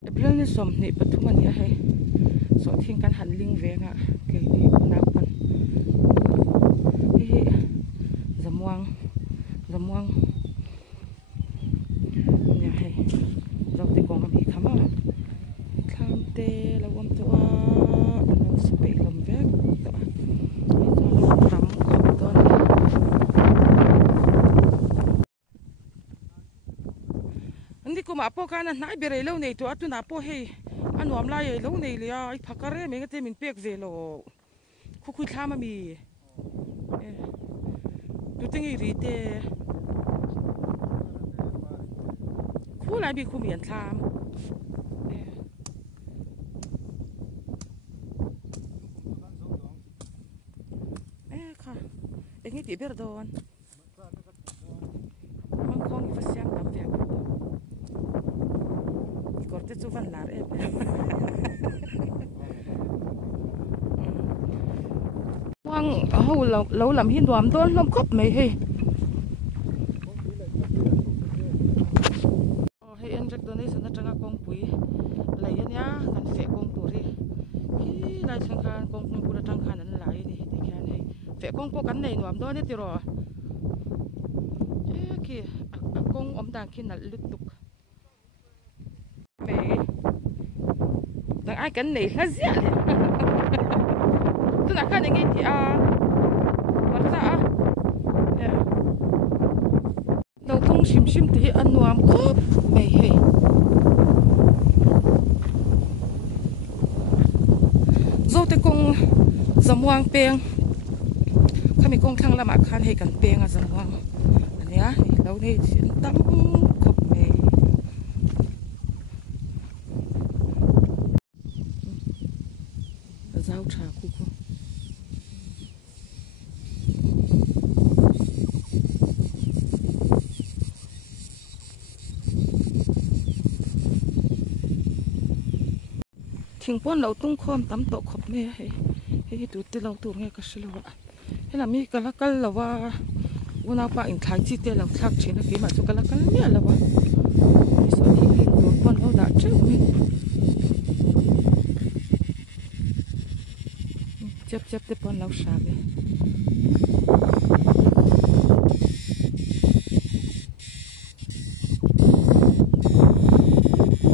April ni som ni Pathian ni hai Sawhthing kan handling venga ke ni nak pan hi zamuang ni hai Sawhthing kong ami khama tham te lawm tua no space lom vek to tam khop ton ndi ko ma po kana nai bere lo nei to atu na po hei anuam la ye lo nei lia I phakare me ngate min pek ve lo khu thama mi tu tingi ri te khu lai bi khu mian tham kha engi ti ber don mang khong fa siam tam ve corte tu van lar wang ho lo lam hin duam don lom khop mai he he en rek donation na changa kong pui lai ania kan fe kong tu ri hi lai chang khan kong pu ra chang khan an lai ni te khan he fe kong po kan nei nuam don ni ti ro ki kong om dang khin na lut tuk ai cần này là gì vậy? Tôi đã看见你完了老公心心地安暖可美嘿。rồi tới con dầm hoang peng, kami con thang la mà khan hay cần peng dầm hoang, anh nhá, lâu nay chuyện tắm khop mày. Rau trà cucu. Thỉnh pon lâu tung khom tắm tổ khop mẹ hay tụt tê lâu tụt nghe cái gì lâu ạ. Hay là mi cái lá cái lâu à, u nào pa in thái chi tê lâu thắc trên cái mà chú cái lá cái mẹ lâu à. Số thỉnh hình tụt pon lâu đã chết mình. Chép te pon lau sabe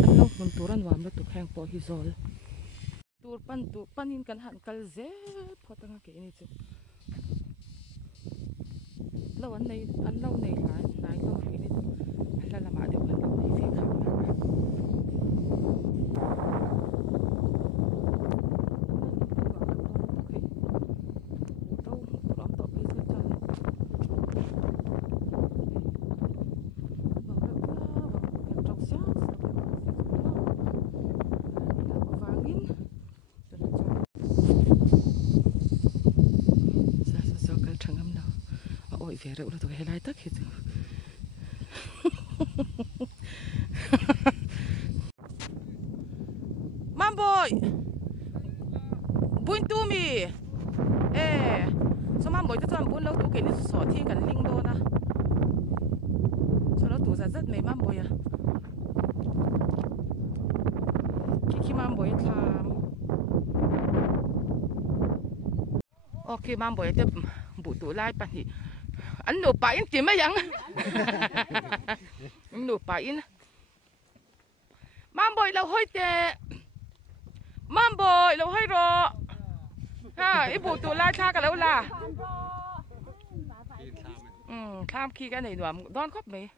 an lau mun turan wam la tu khang po hi zol tur pan in kan han kal ze photanga ke ni chu lau an nei lai lau ke ni hala lama de kan lau nei fe kham về rồi là tôi hay lại tất hết mam boy bún tu mi sao mam boy tôi làm bún lâu tu cái này Sawhthing cần linh đô na cho nó tu ra rất mấy mam boy à khi mam boy làm ok mam boy tiếp bù tu lại bạn thì anh nộp bài chỉ mấy vậy? Anh nộp bài mam boy lâu hơi tệ, mam boy lâu hơi rồi, ha, ít bộ tụ lai tha cả lâu là, tham khi cái này đoán đón khóc mày,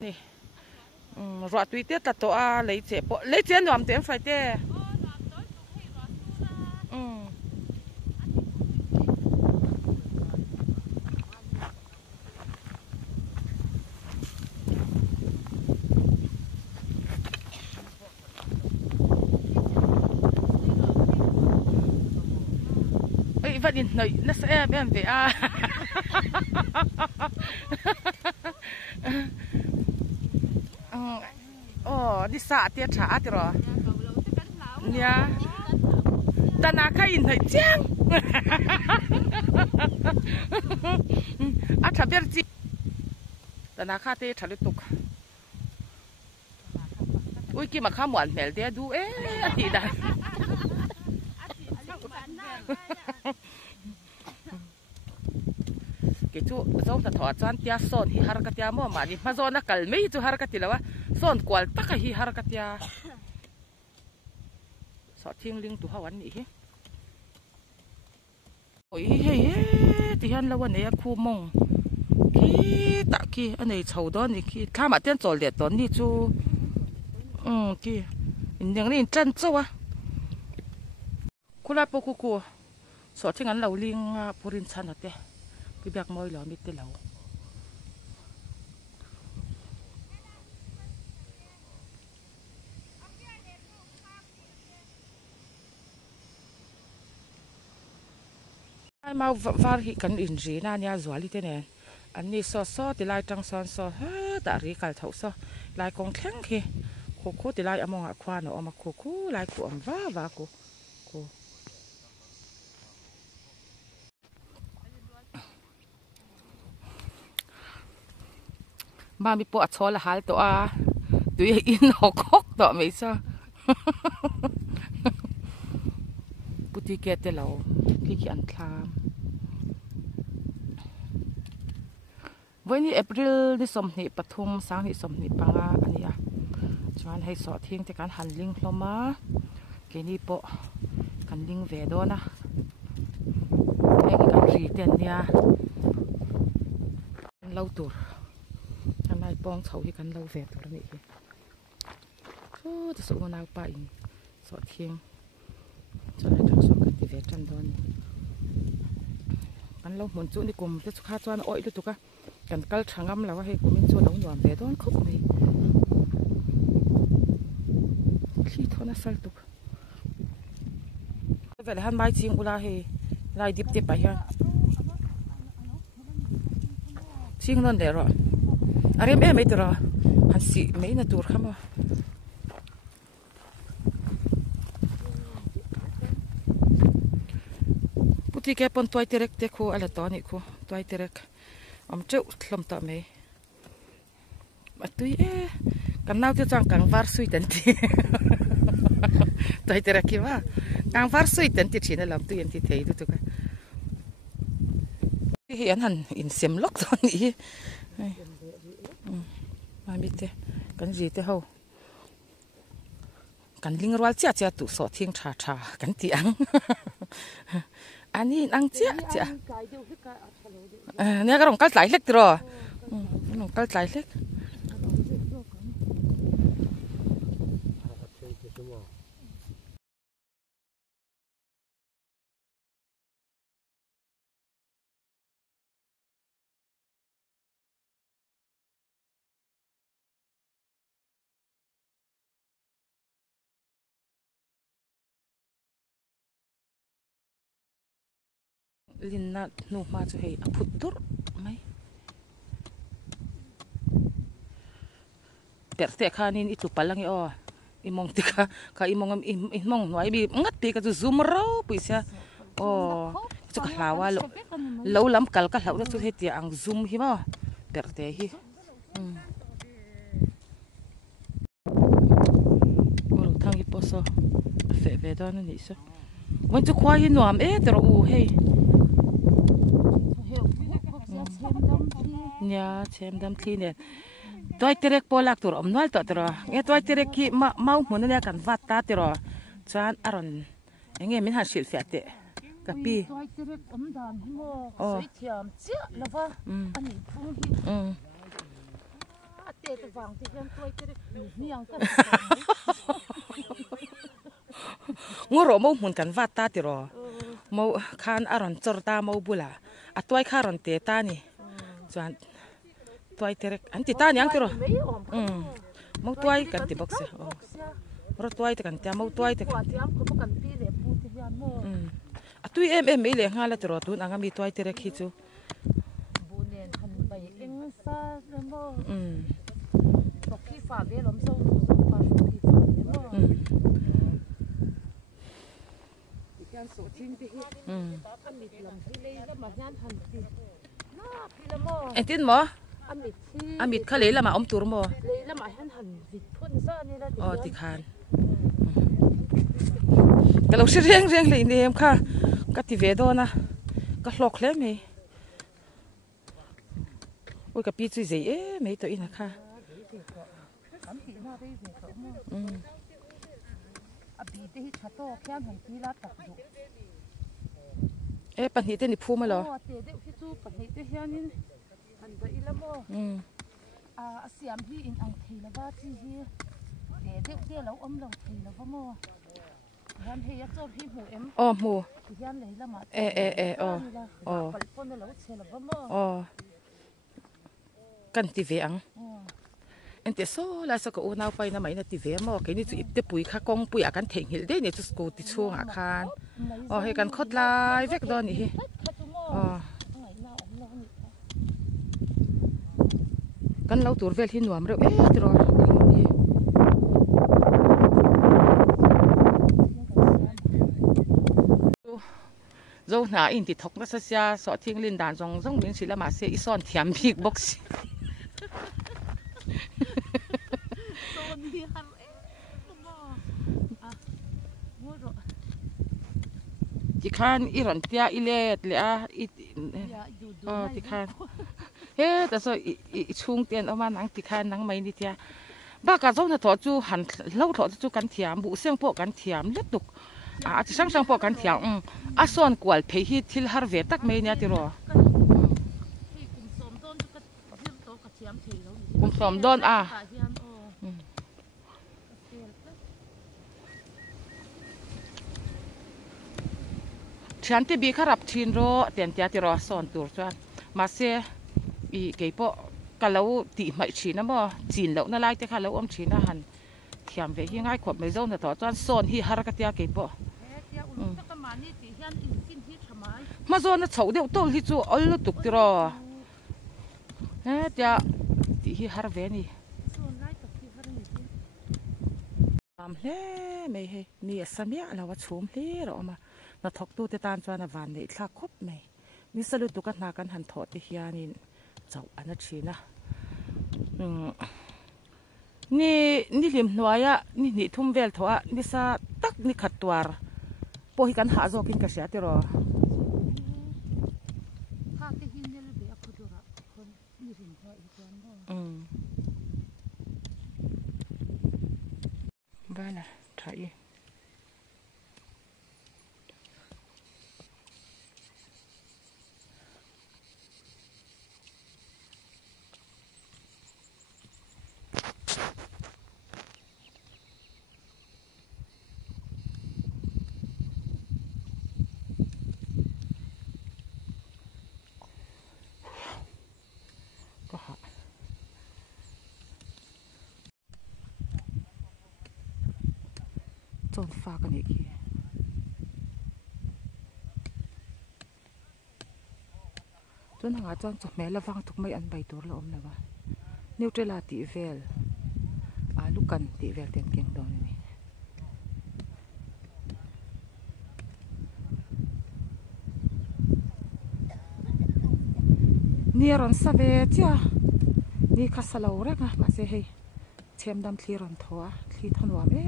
nè, rồi tùy tiết là tổ lấy chén đoán tiếng phải tệ. Vậy thì nó sẽ bên về đi xả tiệt trả thì rồi nha ta na cái in thấy chăng à chả biết gì แต่นาข้าเตะทะเลตุกอุ้ยกี่มาข้ามหวานแหมเดียดูอาทิตย์ได้กี่จู่จ้องจะถอดจานเตียโซนฮิฮาร์กเตียมั่วมาดิมาโซนนักกัลไม่จู่ฮาร์กเตียแล้ววะโซนกวาลตักฮิฮาร์กเตียสอดทิ้งลิงตัวหวันนี่โอ้ยเฮ้ยที่ฮันแล้ววันนี้คู่มงกี่ตะกี่อันนี้ชาวดอนนี่กี่ข้ามาเต้นโจเลียตอนนี้จู่กี่อย่างนี้จันทร์จ้าวะคุณลาปกูกูสอดที่งั้นเราลิงปูรินชันเหรอเต้พี่แบกมอยเหรอมิดเตเรามาวาริกันอินจีน่าเนี่ยจวลิเตเนี่ยอันนี้ซอติลายจังซอนตาริกัลเท่าลายกองแข็งคีโคติลายอมองควานออกมาโคลายกูว่ากูบ้านมีปวดช้อนละหายตัวอินหอกตัวไม่ใช่ปุติเกตเตเราพี่ขี้อันคลามวันนี้เอพริลที่สมนิปทุมสังนิสมนิปังอันนี้ชวนให้สอดทิ้งจากการหันลิงลงมาเกนี่ปะกันลิงเวดนะให้กันรีเตนเนี่ยเล่าตัวอันไหนป้องเฉาที่กันเล่าเวดตัวนี้จะสู้กันเอาไปสอดทิ้งจะได้ทั้งสองกันที่เวจันดอนกันเราหมุนจุนี่กลุ่มจะสุขาจวนอ้อยดูตุกะกันกัลช่างงำแล้วว่าให้กลุ่มจวนเอาหน่วงเวดอนเขาไม่ขี้ทนสัลตุกเวลาหันไม้จริงอุลาให้ลายดิบไปฮะจริงนั่นเดี๋ยวอะไรไม่ตัวหันสิไม่น่าตัวข้ามปุติแกปนตัวเตร็กเด็กคู่อะไรตอนนี้คู่ตัวเตร็กเจ้าลมต่อไหมมาตุยกันน่าจะจังกังวาร์สุยตันทีตัวเตร็กว่ากังวาร์สุยตันทีชินลำตุยันทีเทียดูตุกันที่เห็นหันอินเสียมล็อกตอนนี้มาบิดเตกันจีเตเขากันลิงรัวเจ้าตุสอดทิ้งชากันเตียงอันนี้นั่งเจ้าเนี่ยก็ลงกัลไหลเล็กตัวลงกัลไหลเล็กลินน่ะหนูมาจะให้พุดตุร์ไหมเปิดเตะข้านี่itu palang yo imong tika ka imong noi bi ngat pi ka zoom ro puisa chu ka hlawa lo lam kal ka hlau chu he tia ang zoom hi ma per te hi ro thang hi poso fe ve don ni so wan chu khwa hi nuam te ro u he nya chem dam thi ne toy terek polak tur omnal to tro nge toy terek ki mau mun ne kan vat ta tro chan aron nge min ha sil fe te ka pi toy terek dam mo sei thiam chia lova ani phung hi te te wang te hian toy terek ni ang ka ngoro mo mun kan vat ta tro mo khan aron chor ta mo bula a toy kharon te ta ni chan toy terek anti ta nyang tiro mau toy kan ti box ro toy te kan ta mau toy te kan atui me le ngala tiro tu anga mi toy terek hi chu bunen han bai eng sa mo ki fa be lom so pa ki mo kan so tin ti ta kan mi lam ti le la ma nyan han ti na pi la mo tin mo amit khá lấy là mà ông tour mò lấy là mà hắn vịt phun ra này là tì khan cái lâu sẽ riêng riêng lấy em kha cái tì về đó na cái lọc lấy mày ôi cái pizza gì ấy mấy tụi nó kha ê bạn hiểu tên đi phu mà lo siam hi in ang thei la ba chi hi de de lo om lo thei la ba mo han he ya chor hi mu em mu hian lei la ma pal pon lo che la ba mo kan ti ve ang en te so la sa ko unau pai na mai na ti ve mo ke ni chu ip te pui kha kong pui akan theng hil de ni chu school ti chung a khan he kan khot lai vek do ni hi kan lau tur vel hi nuam reu ti ro ni zo na in ti thok na sa sia Sawhthing lin dan jong jong min sila ma se ison thiam big box ti khan i ron tia i let le a ti khan he ta so i chung ten oma nang ti khan nang mai ni tia ba ka zo na tho chu han lo tho chu kan thiam bu seng po kan thiam le tuk chi sang sang po kan thiam a son kwal phei hi thil har ve tak mai nia ti ro kum som donฉันที่บีขรับชินโรเตียนเตียติรอสอนตัวจ้ามาเสียอีเกี่ยวกับกันแล้วตีไม่ชินนะบ่จีนแล้วน่าไล่แต่ค่ะแล้วอมชินนะหันเทียมเวที่ง่ายขวบไม่เจ้าเนี่ยต่อจ้าสอนที่ฮาร์กเตียเกี่ยวกับมาโซนน่ะเฉาเดียวโตที่จู่อัลลุตุกติรอเฮ้ยเตียที่ฮาร์เวนี่ทำเล่ไม่เฮ้นี่สมัยเราว่าชมเล่เรามานาทอกตู้เตตานจวนวันนี้ทลาคบไหมนี่สรุปตุกันนากันหันถอดที่ฮิานินเจ้าอันนั้นชีนะนี่ลิมหน่วยอะนี่ทุ่มเวลทัวนี่ซาตักนี่ขัดตัวพอฮิกันหาโจกินกระเสียติรอบ้านละไทยจนฟ้ากันอีกจนหาจนจบแม่ละฟังทุกไม่อันใบตัวละอมเลยวะนิวเทลาตีเวลลูกกันตีเวลเต็มเก่งดอนนี่รอนซาเวจ้านี่คัสลาวเร็กนะมาเสียให้เชมดำทีรอนทัวทีทนวามนี่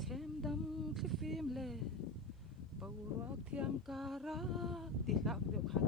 เชมดำที่ฟิล์มเล่ปวดรักเทียงการะติดหลังเดียวกัน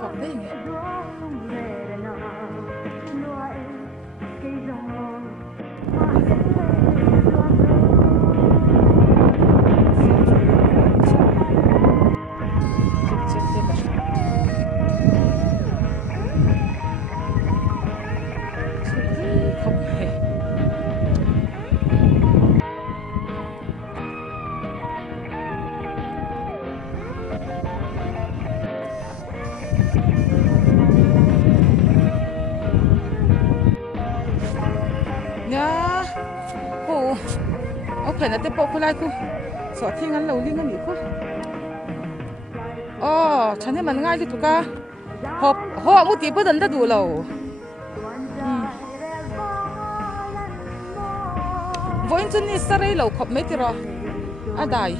phọc đấy nhỉ. Nha, cô, ông phải là tiếp bộ cô lại cô, Sawhthing ăn lẩu linh ăn gì cô? Chẳng thể mà ngay đi tụi ca, họ một tí bữa đến đã đủ lẩu. Voi chân đi xa đây lẩu khóc mấy tí rồi, đài.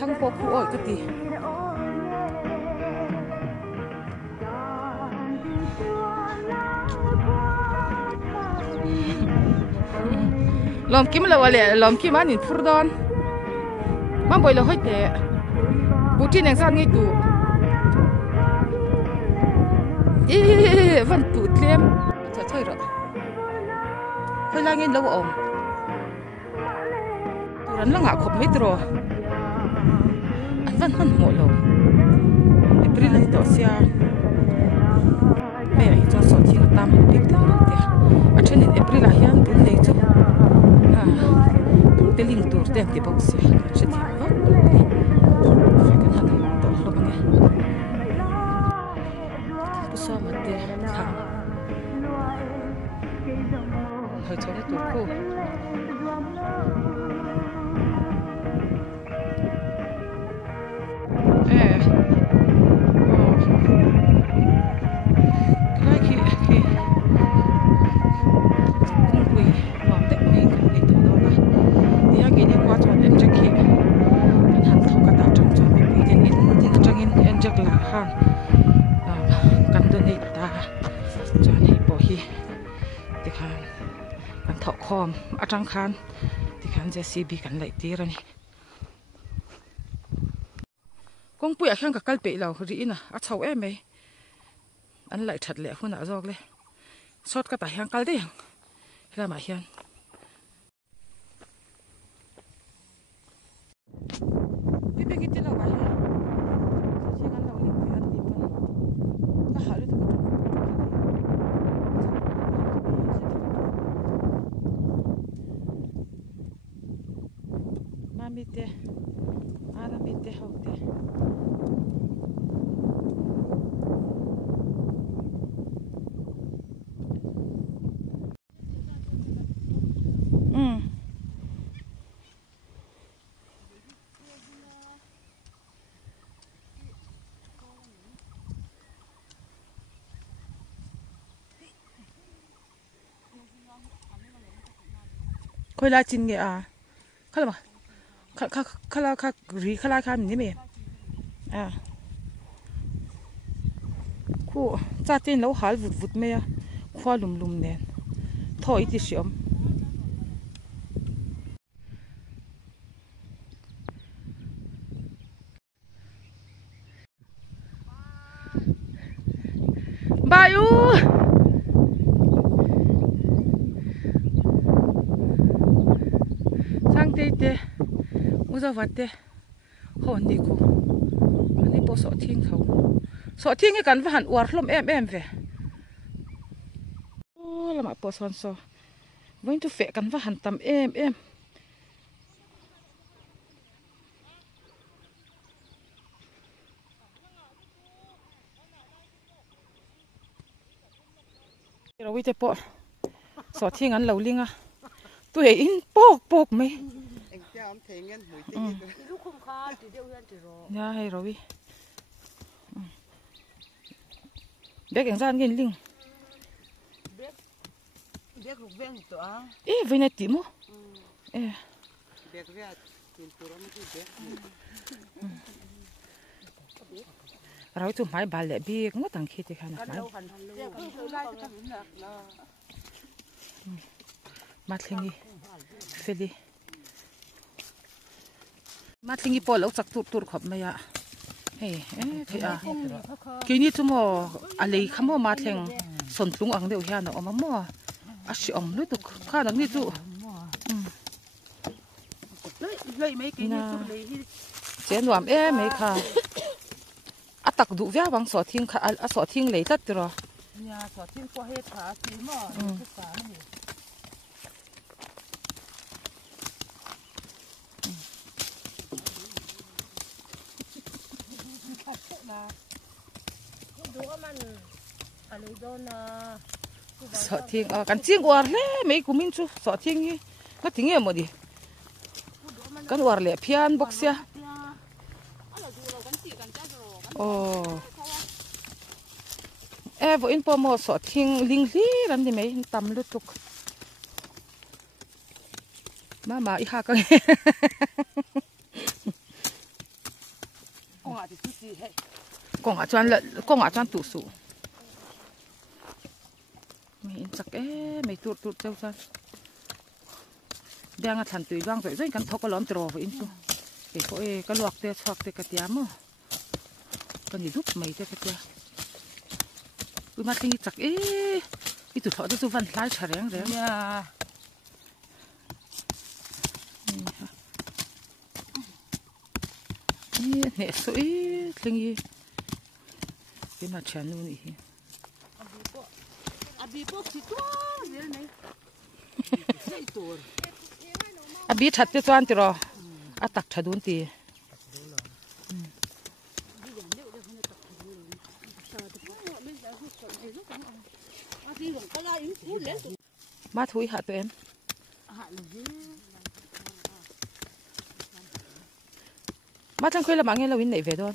Thằng cô cô ơi cái gì? lawm kim là vậy, lawm kim anh nhìn phur đòn, mang bồi là hết đấy, bút tin anh sang ngay tụ, vẫn tụt liêm, thôi rồi, hơi la ngay lâu ổn, tụi anh là ngã khóc mấy rồi, anh vẫn mổ lâu, April này đó xia, mẹ ấy cho Sawhthing tam biết tiếng lâu thế, trên này April là hian bốn lấy chứ. Cái linh tour đem thì bốc xì, sẽ thì vấp, phải cái thằng này tổ lắm nghe. Cứ so mà tiền thằng, hơi cho nó tụt cô. Cái kia cũng quỳ lawm tết mình cũng đi tụi đó là. Cái này qua chọn em chắc khi anh hàng thâu cả ta trong chọn mình bị đến ít thì trong em chắc là hàng cần đơn này ta chọn này bỏ hi thì khăn cần thọ khom ở trong khăn thì khăn JCB cần lại tí rồi này con bụi khăn cả cái bể lầu rỉ nè ở sau em ấy anh lại thật lẹ không nã giọt lên sót cả ta hàng cái đấy là mà hian cái gì là vậy? Sawhthing ăn lẩu linh ăn đi phân. Cả hai đứa tụi mami te, ara mi te hậu te. Khơi la chín nghe à? Khơi mà, khơi la rỉ khơi la khăm như mày cô cha tên lâu hal vụt vụt mày khoa lùm nè thôi thì sớm bayu sang tê uza vặt tê hòn đi cô anh ấy bỏ Sawhthing thầu Sawhthing cái cắn vào hẳn uar lom em về là mà bỏ son so với tu phệ cắn vào hẳn tầm em rồi tê bỏ Sawhthing ăn lẩu linh à tôi in bốc mấy nha hay rồi bé cảnh gian nghìn linh với này tím không rồi tụi mày bà lẹ bi ngó thằng kia thì khăn mặt lên đi phê đi mà thình po lâu chắc tụt khop mày à hey thế à cái này chúng mò à lấy khăm mò mà thèn sồn tung ăn đều hian nó mà mò à xí ông lấy tụt khá là như tụ lấy mấy cái này tụt lấy chén làm mấy khá à tắc đủ vẻ bằng Sawhthing khá à Sawhthing lấy tất rồi nhà Sawhthing qua hết cả thì mà Sawhthing kan ching war le mấy của mình chú Sawhthing đi nó tiếng em mà đi kan war le phian box ya vô in po mo Sawhthing ling li ran đi mấy tam lu tuk mà i ha ka con à choan tủ sủ mình chắc mấy tụt trâu choan đang ở thành tùy vang rồi rất cần thóc có lón trò với in chú để có cái luộc tê xoạc tê cái tiám mà còn gì giúp mấy tê cái tiám bữa mà khi chắc cái tụt họ tôi văn lái chả rèn rèn nha nè sôi linh gì cái mà chán luôn đi à biết thật cái toan thì rồi à tắc thật luôn thì má thui hả tụi em má thằng khuya là mang nghe là win nảy về thôi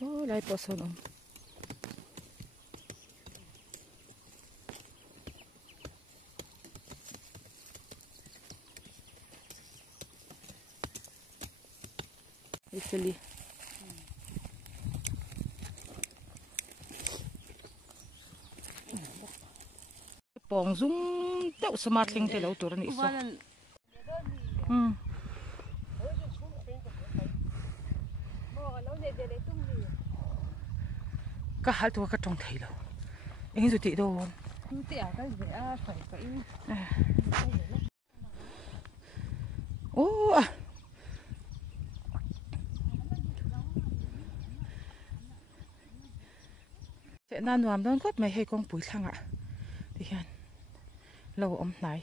số lại bỏ số nồng Italy bong zoom tao Sawhthing te lo tur ni so ka hal tu ka tong thei lo engin zu ti do ti à cái gì à phải phải ô sẽ nan nuam don kot mai hei kong pui thang à thì hian lâu ôm này